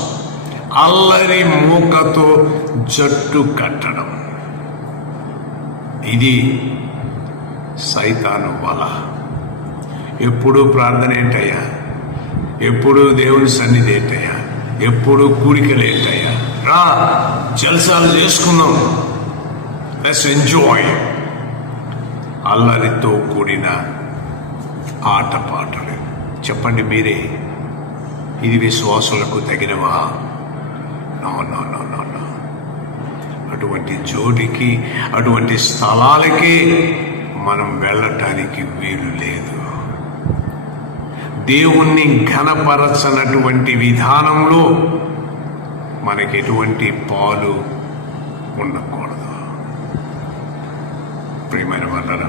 అల్లరి మూకతో జట్టు కట్టడం, ఇది సైతాను వల. ఎప్పుడూ ప్రార్థన ఏంటయ్యా, ఎప్పుడూ దేవుని సన్నిధి ఏంటయ్యా, ఎప్పుడూ కూడికలు ఏంటయ్యా, రా జల్సాలు చేసుకుందాం, లెట్స్ ఎంజాయ్. అల్లరితో కూడిన ఆటపాటలు. చెప్పండి మీరే, ఇది విశ్వాసులకు తగినవా? No no no no no. అటువంటి జోడికి, అటువంటి స్థలాలకి మనం వెళ్ళటానికి వీలు లేదు. దేవుణ్ణి ఘనపరచనటువంటి విధానంలో మనకి ఎటువంటి పాలు ఉండకూడదు. ప్రియమైన వాళ్ళరా,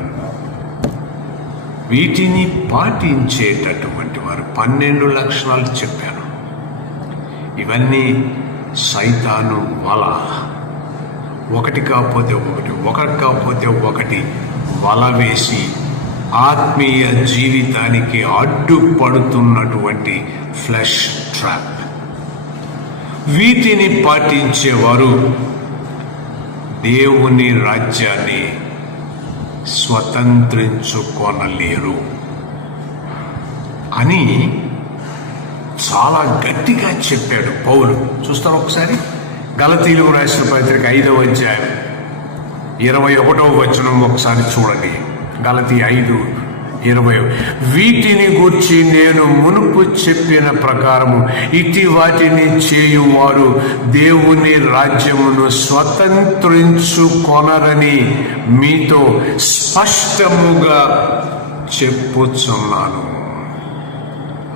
వీటిని పాటించేటటువంటి వారు 12 లక్షణాలు చెప్పాను. ఇవన్నీ సైతాను వల. ఒకటి కాకపోతే ఒకటి వల వేసి ఆత్మీయ జీవితానికి అడ్డుపడుతున్నటువంటి ఫ్లెష్ ట్రాప్. వీటిని పాటించేవారు దేవుని రాజ్యాన్ని స్వతంత్రించుకొనలేరు అని చాలా గట్టిగా చెప్పాడు పౌలు. చూస్తాం ఒకసారి, గలతీయులకు రాసిన పత్రిక 5వ అధ్యాయం 21వ వచనం ఒకసారి చూడండి. గలతీ 5:20. వీటిని గూర్చి నేను మునుపు చెప్పిన ప్రకారము ఇటు వాటిని చేయువారు దేవుని రాజ్యమును స్వతంత్రించుకొనరని మీతో స్పష్టముగా చెప్పుచున్నాను.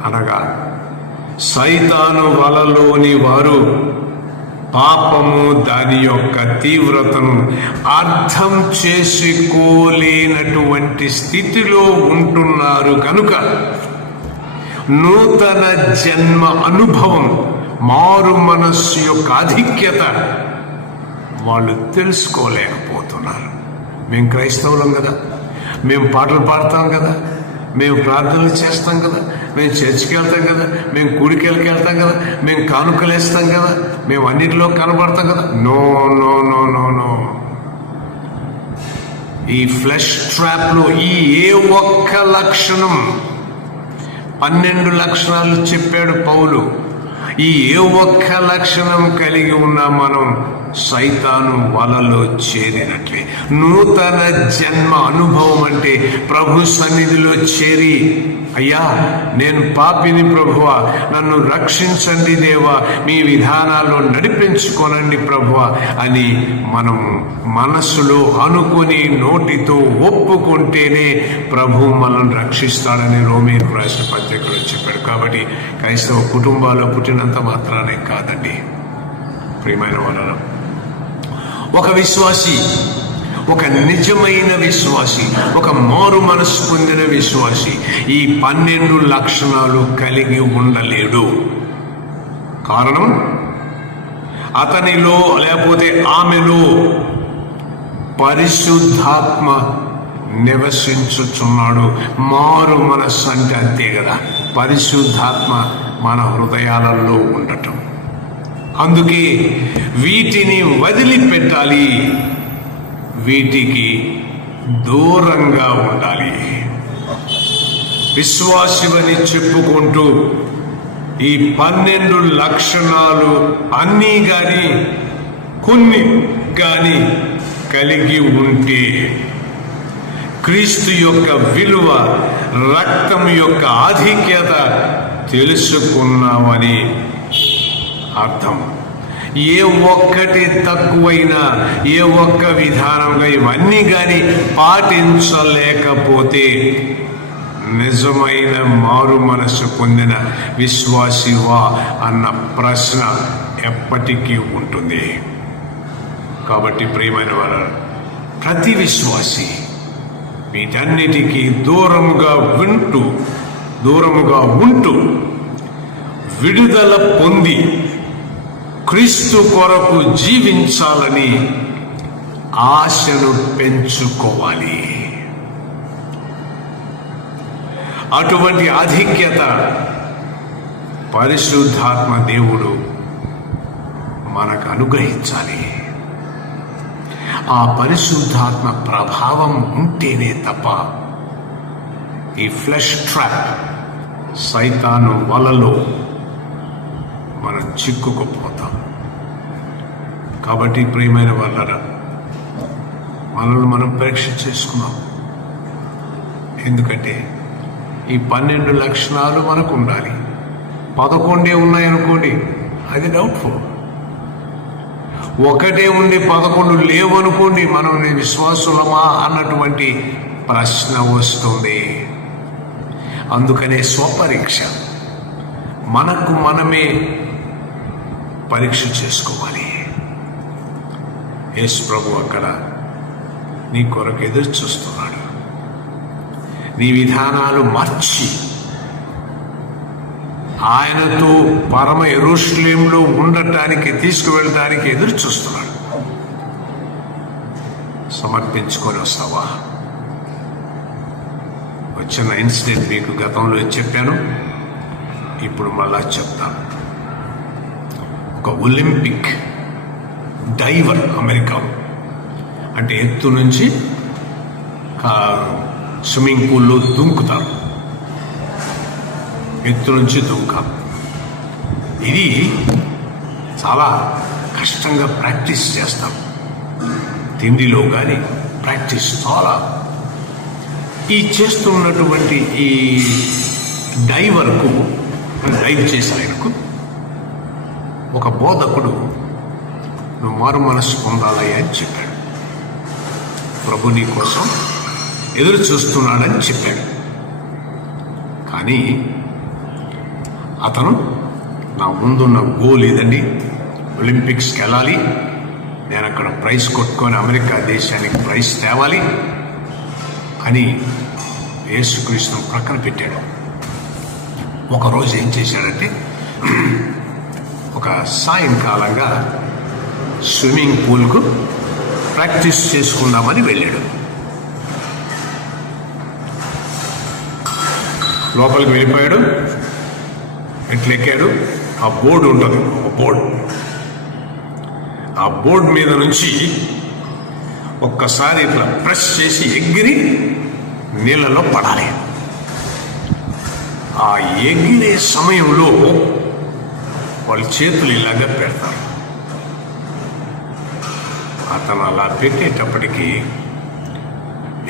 అనగా సైతాను వలలోని వారు పాపము, దాని యొక్క తీవ్రతను అర్థం చేసుకోలేనటువంటి స్థితిలో ఉంటున్నారు కనుక నూతన జన్మ అనుభవం, మారు మనస్సు యొక్క ఆధిక్యత వాళ్ళు తెలుసుకోలేకపోతున్నారు. మేము క్రైస్తవులం కదా, మేము పాటలు పాడతాం కదా, మేము ప్రార్థనలు చేస్తాం కదా, మేము చర్చికి వెళ్తాం కదా, మేము కూడికెళ్ళకి వెళ్తాం కదా, మేము కానుకలు వేస్తాం కదా, మేము అన్నిటిలో కనబడతాం కదా. No no no no no. ఈ ఫ్లెష్ ట్రాప్ లో ఈ ఏ ఒక్క లక్షణం, 12 లక్షణాలు చెప్పాడు పౌలు, ఈ ఏ ఒక్క లక్షణం కలిగి ఉన్నా మనం సైతాను వలలో చేరినట్లే. నూతన జన్మ అనుభవం అంటే ప్రభు సన్నిధిలో చేరి, అయ్యా నేను పాపిని ప్రభువా, నన్ను రక్షించండి దేవా, మీ విధానాల్లో నడిపించుకోనండి ప్రభువా అని మనం మనస్సులో అనుకుని నోటితో ఒప్పుకుంటేనే ప్రభు మనల్ని రక్షిస్తాడని రోమీయులకు రాసిన పత్రికలో చెప్పాడు. కాబట్టి క్రైస్తవ కుటుంబాల్లో పుట్టినంత మాత్రానే కాదండి ప్రియమైన వాళ్ళ, ఒక విశ్వాసి, ఒక నిజమైన విశ్వాసి, ఒక మారు మనసు పొందిన విశ్వాసి ఈ 12 లక్షణాలు కలిగి ఉండలేడు. కారణం, అతనిలో లేకపోతే ఆమెలో పరిశుద్ధాత్మ నివసించుచున్నాడు. మారు మనస్సు అంటే అంతే కదా, పరిశుద్ధాత్మ మన హృదయాలలో ఉండటం. అందుకే వీటిని వదిలిపెట్టాలి, వీటికి దూరంగా ఉండాలి. విశ్వాసివని చెప్పుకుంటూ ఈ 12 లక్షణాలు అన్నీ కానీ కొన్ని కానీ కలిగి ఉంటే క్రీస్తు యొక్క విలువ, రక్తం యొక్క ఆధిక్యత తెలుసుకున్నామని అర్థం. ఏ ఒక్కటి తక్కువైనా, ఏ ఒక్క విధానంగా ఇవన్నీ కానీ పాటించలేకపోతే నిజమైన మారు మనసు పొందిన విశ్వాసివా అన్న ప్రశ్న ఎప్పటికీ ఉంటుంది. కాబట్టి ప్రియమైన వారు, ప్రతి విశ్వాసి వీటన్నిటికీ దూరముగా ఉంటూ విడుదల పొంది క్రీస్తు కొరకు జీవించాలని ఆశను పెంచుకోవాలి. అటువంటి ఆధిక్యత పరిశుద్ధాత్మ దేవుడు మనకు అనుగ్రహించాలి. ఆ పరిశుద్ధాత్మ ప్రభావం ఉంటేనే తప్ప ఈ ఫ్లెష్ ట్రాప్, సైతాను వలలో మనం చిక్కుకుపోతాం. కాబట్టి ప్రియమైన వాళ్ళరా, మనల్ని మనం పరీక్ష చేసుకున్నాం. ఎందుకంటే ఈ 12 లక్షణాలు మనకు ఉండాలి. 11 ఉన్నాయనుకోండి, అది డౌట్ఫుల్. ఒకటే ఉండి 11 లేవనుకోండి, మనం విశ్వాసులమా అన్నటువంటి ప్రశ్న వస్తుంది. అందుకనే స్వపరీక్ష, మనకు మనమే పరీక్ష చేసుకోవాలి. యేసు ప్రభు అక్కడ నీ కొరకు ఎదురు చూస్తున్నాడు. నీ విధానాలు మార్చి ఆయనతో పరమ యెరూషలేములో ఉండటానికి, తీసుకువెళ్ళడానికి ఎదురు చూస్తున్నాడు. సమర్పించుకొని వస్తావా? వచ్చిన ఇన్సిడెంట్ మీకు గతంలో చెప్పాను, ఇప్పుడు మళ్ళా చెప్తాను. ఒక ఒలింపిక్ డైవర్, అమెరికా అంటే ఎత్తు నుంచి స్విమ్మింగ్ పూల్లో దుంకుతారు. ఎత్తు నుంచి దుంకాలి. ఇది చాలా కష్టంగా ప్రాక్టీస్ చేస్తాం. తిండిలో కానీ ప్రాక్టీస్ చాలా. ఈ చేస్తున్నటువంటి ఈ డైవర్కు, డైవ్ చేసే ఆయనకు ఒక బోధకుడు నువ్వు మారు మనస్సు పొందాలయ్యా అని చెప్పాడు. ప్రభు నీ కోసం ఎదురు చూస్తున్నాడని చెప్పాడు. కానీ అతను, నా ముందున్న గోల్ ఇదండి, ఒలింపిక్స్కి వెళ్ళాలి, నేను అక్కడ ప్రైజ్ కొట్టుకొని అమెరికా దేశానికి ప్రైజ్ తేవాలి అని యేసుక్రీస్తును ప్రక్కన పెట్టాడు. ఒకరోజు ఏం చేశాడంటే, ఒక సాయంకాలంగా స్విమ్మింగ్ పూల్కు ప్రాక్టీస్ చేసుకుందామని వెళ్ళాడు. లోపలికి వెళ్ళిపోయాడు, ఎట్లెక్కాడు. ఆ బోర్డు ఉంటుంది, ఒక బోర్డు. ఆ బోర్డు మీద నుంచి ఒక్కసారి ఇట్లా ప్రెస్ చేసి ఎగిరి నీళ్ళలో పడాలి. ఆ ఎగిరే సమయంలో వాళ్ళ చేతులు ఇలాగా పెడతారు. అతను అలా పెట్టేటప్పటికీ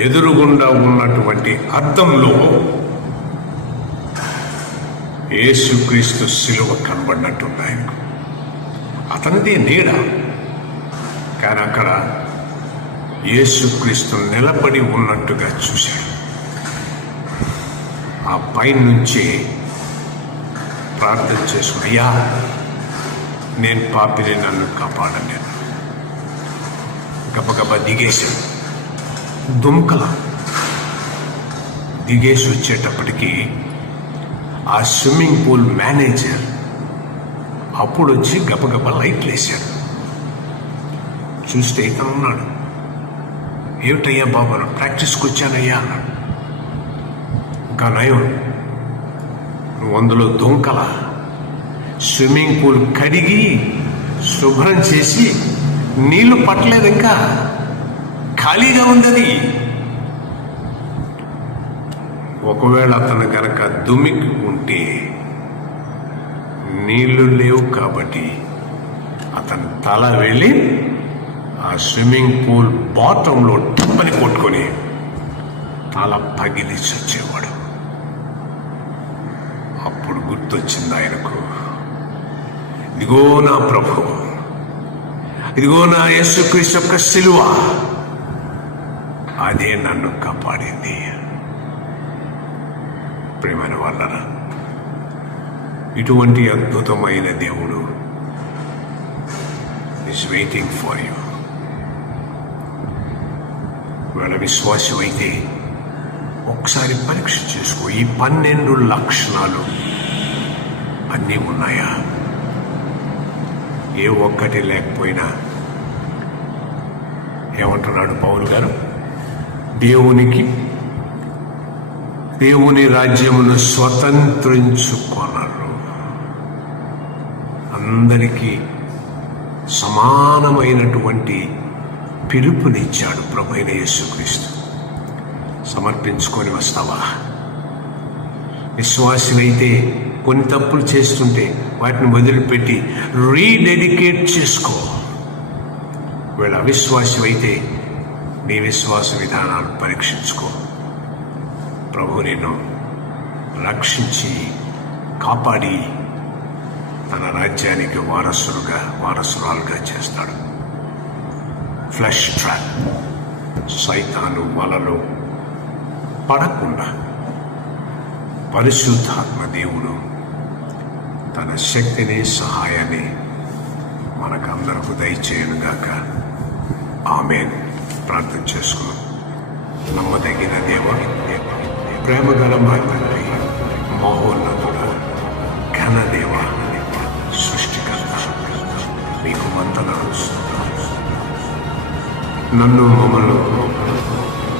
ఎదురుగుండా ఉన్నటువంటి అద్దంలో యేసుక్రీస్తు శిలువ కనబడినట్టుంది ఆయనకు. అతనిది నీడ, కానీ అక్కడ యేసుక్రీస్తు నిలబడి ఉన్నట్టుగా చూశాడు. ఆ పైనుంచి ప్రార్థన చేసుకుని, అయ్యా నేను పాపిని, నన్ను కాపాడండి. గబగబా దిగేశాడు. దుంకల దిగేసి వచ్చేటప్పటికి ఆ స్విమ్మింగ్ పూల్ మేనేజర్ అప్పుడు వచ్చి గబగబా లైట్లు వేశాడు. చూస్తే ఇతను ఉన్నాడు. ఏమిటయ్యా బాబు, ప్రాక్టీస్కి వచ్చానయ్యా అన్నాడు. ఇంకా నయం, నువ్వు అందులో దుంకల, స్విమ్మింగ్ పూల్ కడిగి శుభ్రం చేసి నీళ్లు పట్టలేదు, ఇంకా ఖాళీగా ఉంది. ఒకవేళ అతను కనుక దుమికి ఉంటే నీళ్లు లేవు కాబట్టి అతని తల వెళ్ళి ఆ స్విమ్మింగ్ పూల్ బాటంలో టప్పని కొట్టుకొని తల పగిలి చచ్చేవాడు. అప్పుడు గుర్తొచ్చింది ఆయనకు, ఇదిగో నా ప్రభు, ఇదిగో నా యేసుక్రీస్తు యొక్క శిలువ, అదే నన్ను కాపాడింది. ప్రియమైన వాళ్ళరా, ఇటువంటి అద్భుతమైన దేవుడు ఈజ్ వెయిటింగ్ ఫర్ యూ. వీళ్ళ విశ్వాసం అయితే ఒకసారి పరీక్ష చేసుకో. ఈ 12 లక్షణాలు అన్నీ ఉన్నాయా? ఏ ఒక్కటి లేకపోయినా ఏమంటున్నాడు పౌలు గారు? దేవుని రాజ్యమును స్వతంత్రించుకున్నారు. అందరికీ సమానమైనటువంటి పిలుపునిచ్చాడు ప్రభువైన యేసుక్రీస్తు. సమర్పించుకొని వస్తావా? విశ్వాసమైతే కొన్ని తప్పులు చేస్తుంటే వాటిని వదిలిపెట్టి రీడెడికేట్ చేసుకో. వీళ్ళ అవిశ్వాసం అయితే నీ విశ్వాస విధానాలు పరీక్షించుకో. ప్రభు నిన్ను రక్షించి కాపాడి తన రాజ్యానికి వారసురాలుగా చేస్తాడు. ఫ్లెష్ ట్రాప్, సైతాను వలలో పడకుండా పరిశుద్ధాత్మ దేవుడు తన శక్తిని, సహాయాన్ని మనకందరకు దయచేయనుగాక. ఆమేన్. ప్రార్థన చేసుకున్నాం. నమ్మదగిన దేవ, ప్రేమగల మా తండ్రి, మహోన్నతుడ, ఘన దేవ, సృష్టికర్త, మీకు వందనాలు. నన్ను మమ్మల్ని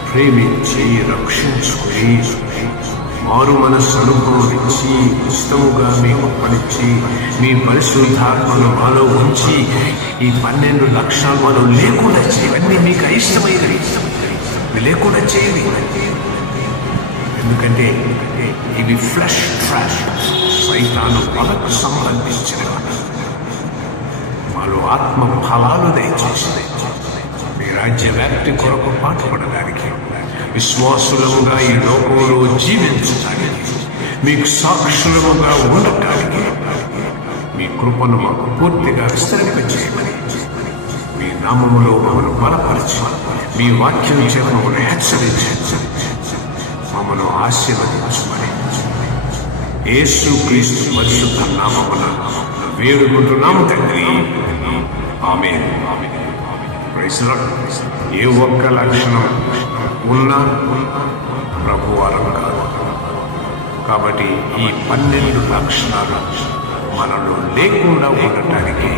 ప్రేమించి రక్షించుకుని మారు మనస్సు అనుభవం ఇచ్చి ఉచితముగా మీకు పనిచ్చి మీ పరిశుద్ధాత్మను మాలో ఉంచి ఈ 12 లక్షలు మనం లేకుండా చేయవన్నీ మీకు అయిష్టమైనవి. ఇవి లేకుండా చేయండి. ఎందుకంటే ఇవి ఫ్లెష్ ట్రాప్, సైతాను వలకు సంబంధించినవి. మాలో ఆత్మ ఫలాలు దయచేసి మీ రాజ్య వ్యాప్తి కొరకు పాటుపడడానికి, విశ్వాసులముగా ఈ లోకంలో జీవించడానికి, మీకు సాక్షులముగా ఉండటానికి మీ కృపను మాకు పూర్తిగా విస్తరింపచేయమని, మీ నామములో మమ్మను బలపరిచి, మీ వాక్యం చేత మమ్మల్ని హెచ్చరించి మమ్మను ఆశీర్వదించమని యేసుక్రీస్తు పరిశుద్ధ నామమున వేడుకుంటున్నాము తండ్రి. ఆమేన్. Praise lord. ఏ ఒక్క లక్షణం ఉన్నా ప్రభు వరం కాదు. కాబట్టి ఈ 12 లక్షణాలు మనలో లేకుండా ఉండటానికి